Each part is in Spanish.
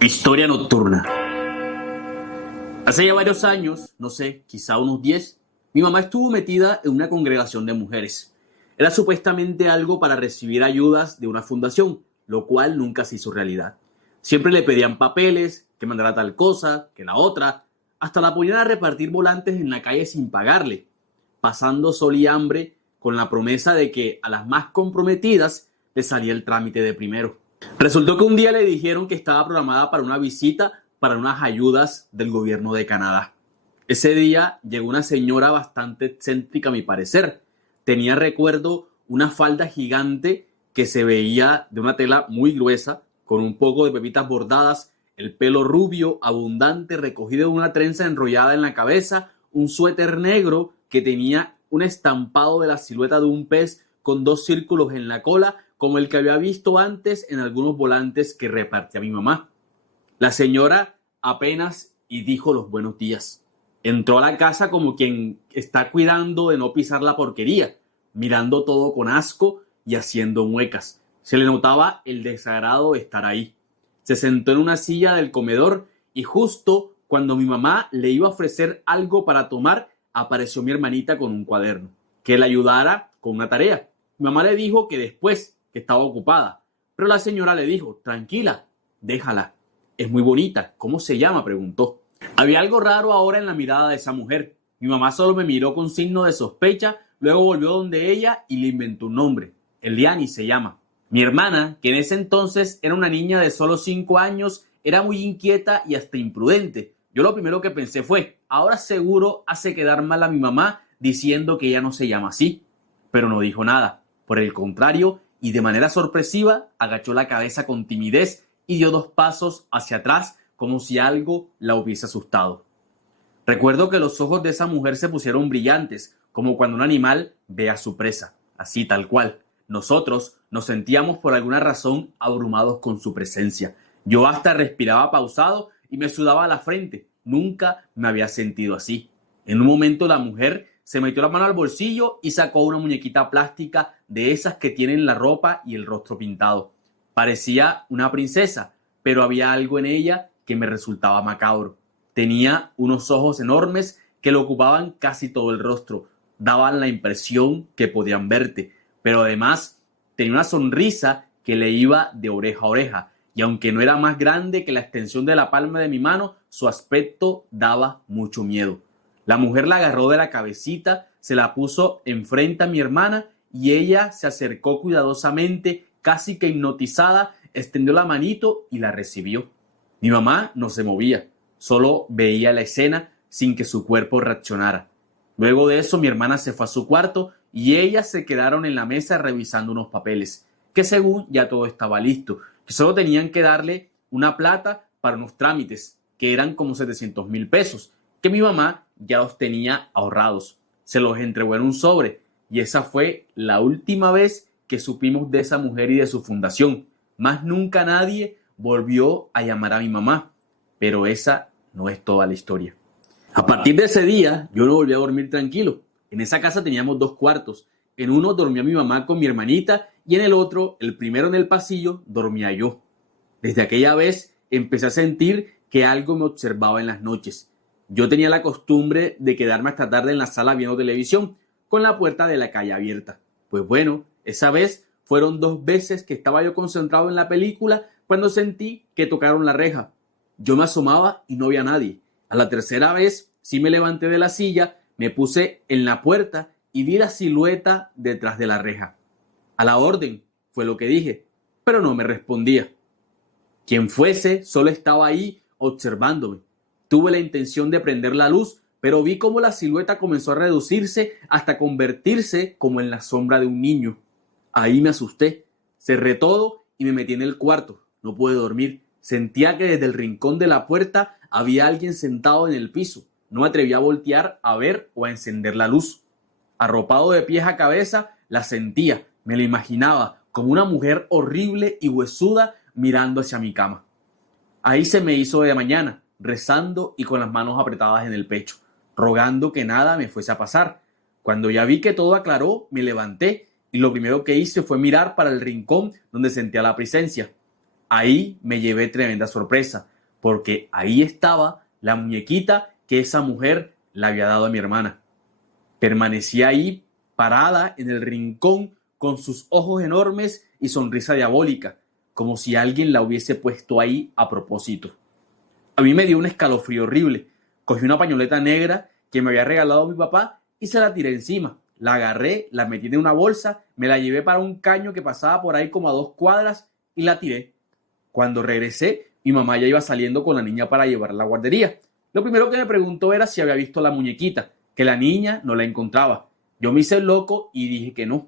Historia nocturna. Hace ya varios años, no sé, quizá unos 10, mi mamá estuvo metida en una congregación de mujeres. Era supuestamente algo para recibir ayudas de una fundación, lo cual nunca se hizo realidad. Siempre le pedían papeles, que mandara tal cosa, que la otra, hasta la ponían a repartir volantes en la calle sin pagarle, pasando sol y hambre con la promesa de que a las más comprometidas les salía el trámite de primero. Resultó que un día le dijeron que estaba programada para una visita para unas ayudas del gobierno de Canadá. Ese día llegó una señora bastante excéntrica a mi parecer. Tenía, recuerdo, una falda gigante que se veía de una tela muy gruesa, con un poco de pepitas bordadas, el pelo rubio, abundante, recogido en una trenza enrollada en la cabeza, un suéter negro que tenía un estampado de la silueta de un pez con dos círculos en la cola, como el que había visto antes en algunos volantes que repartía mi mamá. La señora apenas y dijo los buenos días. Entró a la casa como quien está cuidando de no pisar la porquería, mirando todo con asco y haciendo muecas. Se le notaba el desagrado de estar ahí. Se sentó en una silla del comedor y justo cuando mi mamá le iba a ofrecer algo para tomar, apareció mi hermanita con un cuaderno, que le ayudara con una tarea. Mi mamá le dijo que después, que estaba ocupada, pero la señora le dijo, tranquila, déjala, es muy bonita. ¿Cómo se llama?, preguntó. Había algo raro ahora en la mirada de esa mujer. Mi mamá solo me miró con signo de sospecha, luego volvió donde ella y le inventó un nombre. Eliani se llama. Mi hermana, que en ese entonces era una niña de solo 5 años, era muy inquieta y hasta imprudente. Yo lo primero que pensé fue, ahora seguro hace quedar mal a mi mamá diciendo que ella no se llama así. Pero no dijo nada. Por el contrario, y de manera sorpresiva, agachó la cabeza con timidez y dio 2 pasos hacia atrás como si algo la hubiese asustado. Recuerdo que los ojos de esa mujer se pusieron brillantes, como cuando un animal ve a su presa, así tal cual. Nosotros nos sentíamos por alguna razón abrumados con su presencia. Yo hasta respiraba pausado y me sudaba la frente. Nunca me había sentido así. En un momento la mujer se metió la mano al bolsillo y sacó una muñequita plástica de esas que tienen la ropa y el rostro pintado. Parecía una princesa, pero había algo en ella que me resultaba macabro. Tenía unos ojos enormes que le ocupaban casi todo el rostro. Daban la impresión que podían verte, pero además tenía una sonrisa que le iba de oreja a oreja. Y aunque no era más grande que la extensión de la palma de mi mano, su aspecto daba mucho miedo. La mujer la agarró de la cabecita, se la puso enfrente a mi hermana y ella se acercó cuidadosamente, casi que hipnotizada, extendió la manito y la recibió. Mi mamá no se movía, solo veía la escena sin que su cuerpo reaccionara. Luego de eso mi hermana se fue a su cuarto y ellas se quedaron en la mesa revisando unos papeles, que según ya todo estaba listo, que solo tenían que darle una plata para unos trámites, que eran como 700,000 pesos, que mi mamá ya los tenía ahorrados. Se los entregó en un sobre y esa fue la última vez que supimos de esa mujer y de su fundación. Más nunca nadie volvió a llamar a mi mamá, pero esa no es toda la historia. A partir de ese día yo no volví a dormir tranquilo. En esa casa teníamos 2 cuartos. En uno dormía mi mamá con mi hermanita y en el otro, el primero en el pasillo, dormía yo. Desde aquella vez empecé a sentir que algo me observaba en las noches. Yo tenía la costumbre de quedarme hasta tarde en la sala viendo televisión, con la puerta de la calle abierta. Pues bueno, esa vez fueron 2 veces que estaba yo concentrado en la película cuando sentí que tocaron la reja. Yo me asomaba y no había nadie. A la tercera vez sí me levanté de la silla, me puse en la puerta y vi la silueta detrás de la reja. A la orden, fue lo que dije, pero no me respondía. Quien fuese solo estaba ahí observándome. Tuve la intención de prender la luz, pero vi cómo la silueta comenzó a reducirse hasta convertirse como en la sombra de un niño. Ahí me asusté, cerré todo y me metí en el cuarto. No pude dormir. Sentía que desde el rincón de la puerta había alguien sentado en el piso. No me atreví a voltear a ver o a encender la luz. Arropado de pies a cabeza, la sentía, me la imaginaba como una mujer horrible y huesuda mirando hacia mi cama. Ahí se me hizo de mañana, rezando y con las manos apretadas en el pecho, rogando que nada me fuese a pasar. Cuando ya vi que todo aclaró, me levanté y lo primero que hice fue mirar para el rincón donde sentía la presencia. Ahí me llevé tremenda sorpresa, porque ahí estaba la muñequita que esa mujer le había dado a mi hermana. Permanecía ahí, parada en el rincón, con sus ojos enormes y sonrisa diabólica, como si alguien la hubiese puesto ahí a propósito. A mí me dio un escalofrío horrible. Cogí una pañoleta negra que me había regalado mi papá y se la tiré encima. La agarré, la metí en una bolsa, me la llevé para un caño que pasaba por ahí como a 2 cuadras y la tiré. Cuando regresé, mi mamá ya iba saliendo con la niña para llevarla a la guardería. Lo primero que me preguntó era si había visto a la muñequita, que la niña no la encontraba. Yo me hice el loco y dije que no.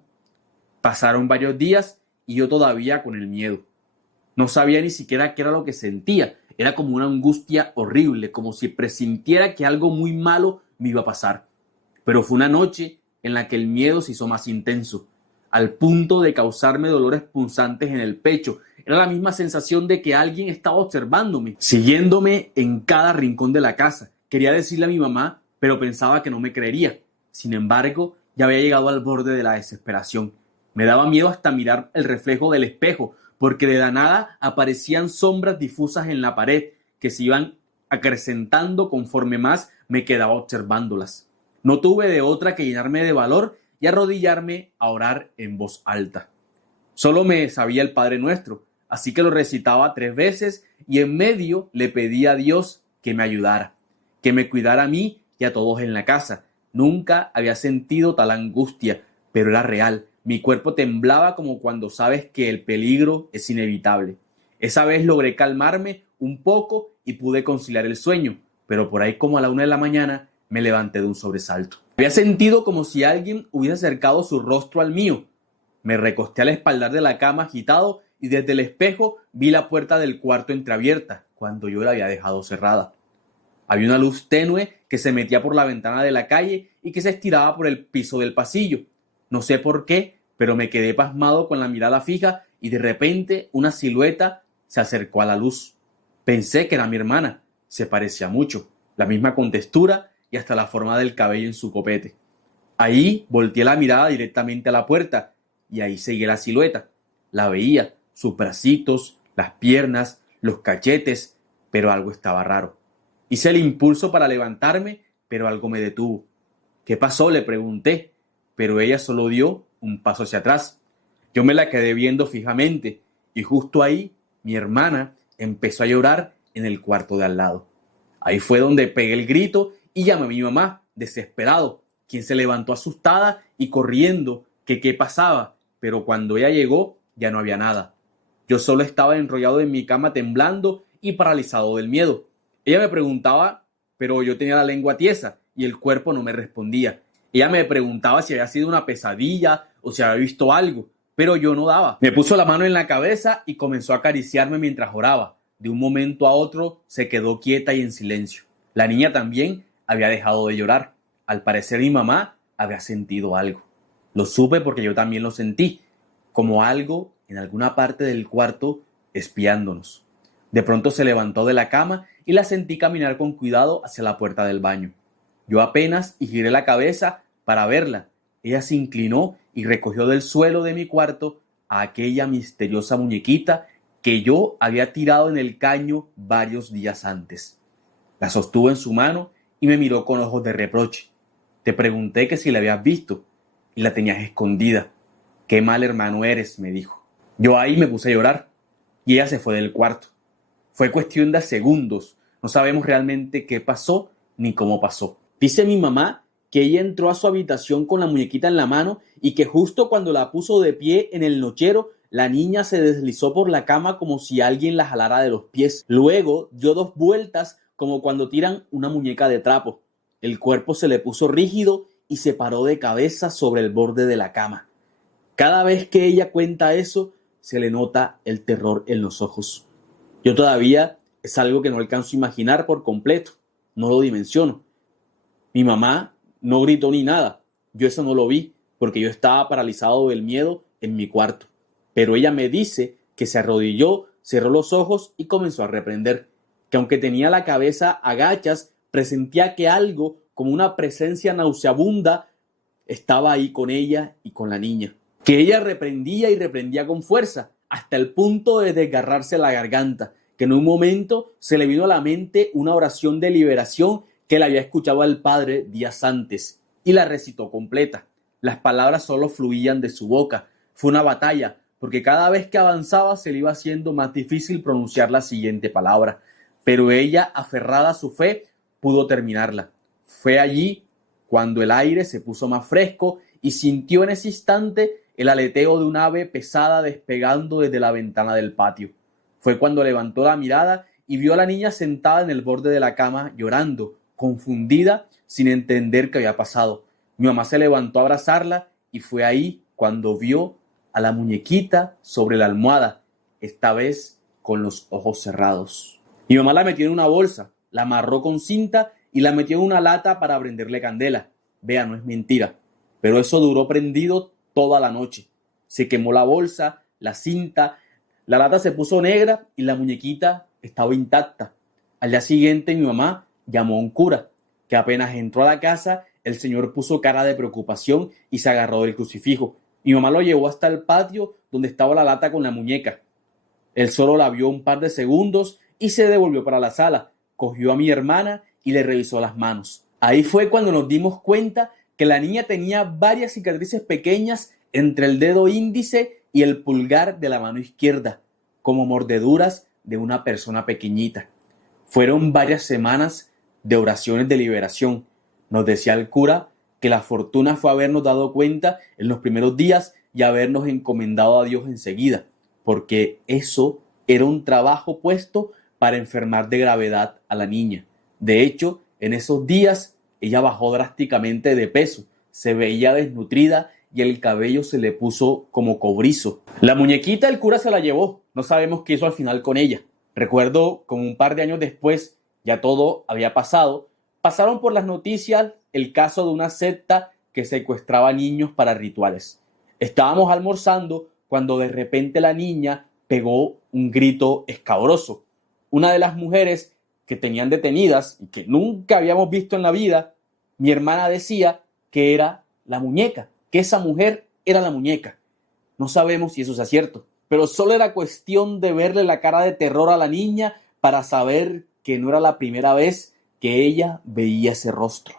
Pasaron varios días y yo todavía con el miedo. No sabía ni siquiera qué era lo que sentía. Era como una angustia horrible, como si presintiera que algo muy malo me iba a pasar. Pero fue una noche en la que el miedo se hizo más intenso, al punto de causarme dolores punzantes en el pecho. Era la misma sensación de que alguien estaba observándome, siguiéndome en cada rincón de la casa. Quería decirle a mi mamá, pero pensaba que no me creería. Sin embargo, ya había llegado al borde de la desesperación. Me daba miedo hasta mirar el reflejo del espejo, porque de la nada aparecían sombras difusas en la pared que se iban acrecentando conforme más me quedaba observándolas. No tuve de otra que llenarme de valor y arrodillarme a orar en voz alta. Solo me sabía el Padre Nuestro, así que lo recitaba 3 veces y en medio le pedía a Dios que me ayudara, que me cuidara a mí y a todos en la casa. Nunca había sentido tal angustia, pero era real. Mi cuerpo temblaba como cuando sabes que el peligro es inevitable. Esa vez logré calmarme un poco y pude conciliar el sueño, pero por ahí como a la 1 de la mañana me levanté de un sobresalto. Había sentido como si alguien hubiese acercado su rostro al mío. Me recosté al espaldar de la cama agitado y desde el espejo vi la puerta del cuarto entreabierta cuando yo la había dejado cerrada. Había una luz tenue que se metía por la ventana de la calle y que se estiraba por el piso del pasillo. No sé por qué, pero me quedé pasmado con la mirada fija y de repente una silueta se acercó a la luz. Pensé que era mi hermana. Se parecía mucho, la misma contextura y hasta la forma del cabello en su copete. Ahí volteé la mirada directamente a la puerta y ahí seguí la silueta. La veía, sus bracitos, las piernas, los cachetes, pero algo estaba raro. Hice el impulso para levantarme, pero algo me detuvo. ¿Qué pasó?, le pregunté, pero ella solo dio un paso hacia atrás. Yo me la quedé viendo fijamente y justo ahí mi hermana empezó a llorar en el cuarto de al lado. Ahí fue donde pegué el grito y llamé a mi mamá, desesperado, quien se levantó asustada y corriendo que qué pasaba, pero cuando ella llegó ya no había nada. Yo solo estaba enrollado en mi cama temblando y paralizado del miedo. Ella me preguntaba, pero yo tenía la lengua tiesa y el cuerpo no me respondía. Ella me preguntaba si había sido una pesadilla o si había visto algo, pero yo no daba. Me puso la mano en la cabeza y comenzó a acariciarme mientras oraba. De un momento a otro se quedó quieta y en silencio. La niña también había dejado de llorar. Al parecer mi mamá había sentido algo. Lo supe porque yo también lo sentí, como algo en alguna parte del cuarto espiándonos. De pronto se levantó de la cama y la sentí caminar con cuidado hacia la puerta del baño. Yo apenas giré la cabeza para verla. Ella se inclinó y recogió del suelo de mi cuarto a aquella misteriosa muñequita que yo había tirado en el caño varios días antes. La sostuvo en su mano y me miró con ojos de reproche. Te pregunté que si la habías visto y la tenías escondida. Qué mal hermano eres, me dijo. Yo ahí me puse a llorar y ella se fue del cuarto. Fue cuestión de segundos. No sabemos realmente qué pasó ni cómo pasó. Dice mi mamá que ella entró a su habitación con la muñequita en la mano y que justo cuando la puso de pie en el nochero, la niña se deslizó por la cama como si alguien la jalara de los pies. Luego dio 2 vueltas como cuando tiran una muñeca de trapo. El cuerpo se le puso rígido y se paró de cabeza sobre el borde de la cama. Cada vez que ella cuenta eso, se le nota el terror en los ojos. Yo todavía es algo que no alcanzo a imaginar por completo. No lo dimensiono. Mi mamá no gritó ni nada. Yo eso no lo vi porque yo estaba paralizado del miedo en mi cuarto. Pero ella me dice que se arrodilló, cerró los ojos y comenzó a reprender. Que aunque tenía la cabeza a gachas, presentía que algo, como una presencia nauseabunda, estaba ahí con ella y con la niña. Que ella reprendía y reprendía con fuerza, hasta el punto de desgarrarse la garganta, que en un momento se le vino a la mente una oración de liberación que le había escuchado al padre días antes y la recitó completa. Las palabras solo fluían de su boca. Fue una batalla, porque cada vez que avanzaba se le iba haciendo más difícil pronunciar la siguiente palabra. Pero ella, aferrada a su fe, pudo terminarla. Fue allí cuando el aire se puso más fresco y sintió en ese instante el aleteo de un ave pesada despegando desde la ventana del patio. Fue cuando levantó la mirada y vio a la niña sentada en el borde de la cama llorando, confundida, sin entender qué había pasado. Mi mamá se levantó a abrazarla y fue ahí cuando vio a la muñequita sobre la almohada, esta vez con los ojos cerrados. Mi mamá la metió en una bolsa, la amarró con cinta y la metió en una lata para prenderle candela. Vea, no es mentira, pero eso duró prendido toda la noche. Se quemó la bolsa, la cinta, la lata se puso negra y la muñequita estaba intacta. Al día siguiente mi mamá llamó a un cura, que apenas entró a la casa, el señor puso cara de preocupación y se agarró del crucifijo. Mi mamá lo llevó hasta el patio donde estaba la lata con la muñeca. Él solo la vio un par de segundos y se devolvió para la sala. Cogió a mi hermana y le revisó las manos. Ahí fue cuando nos dimos cuenta que la niña tenía varias cicatrices pequeñas entre el dedo índice y el pulgar de la mano izquierda, como mordeduras de una persona pequeñita. Fueron varias semanas de oraciones de liberación. Nos decía el cura que la fortuna fue habernos dado cuenta en los primeros días y habernos encomendado a Dios enseguida, porque eso era un trabajo puesto para enfermar de gravedad a la niña. De hecho, en esos días ella bajó drásticamente de peso, se veía desnutrida y el cabello se le puso como cobrizo. La muñequita el cura se la llevó, no sabemos qué hizo al final con ella. Recuerdo como un par de años después, ya todo había pasado, pasaron por las noticias el caso de una secta que secuestraba niños para rituales. Estábamos almorzando cuando de repente la niña pegó un grito escabroso. Una de las mujeres que tenían detenidas y que nunca habíamos visto en la vida, mi hermana decía que era la muñeca, que esa mujer era la muñeca. No sabemos si eso sea cierto, pero solo era cuestión de verle la cara de terror a la niña para saber que no era la primera vez que ella veía ese rostro.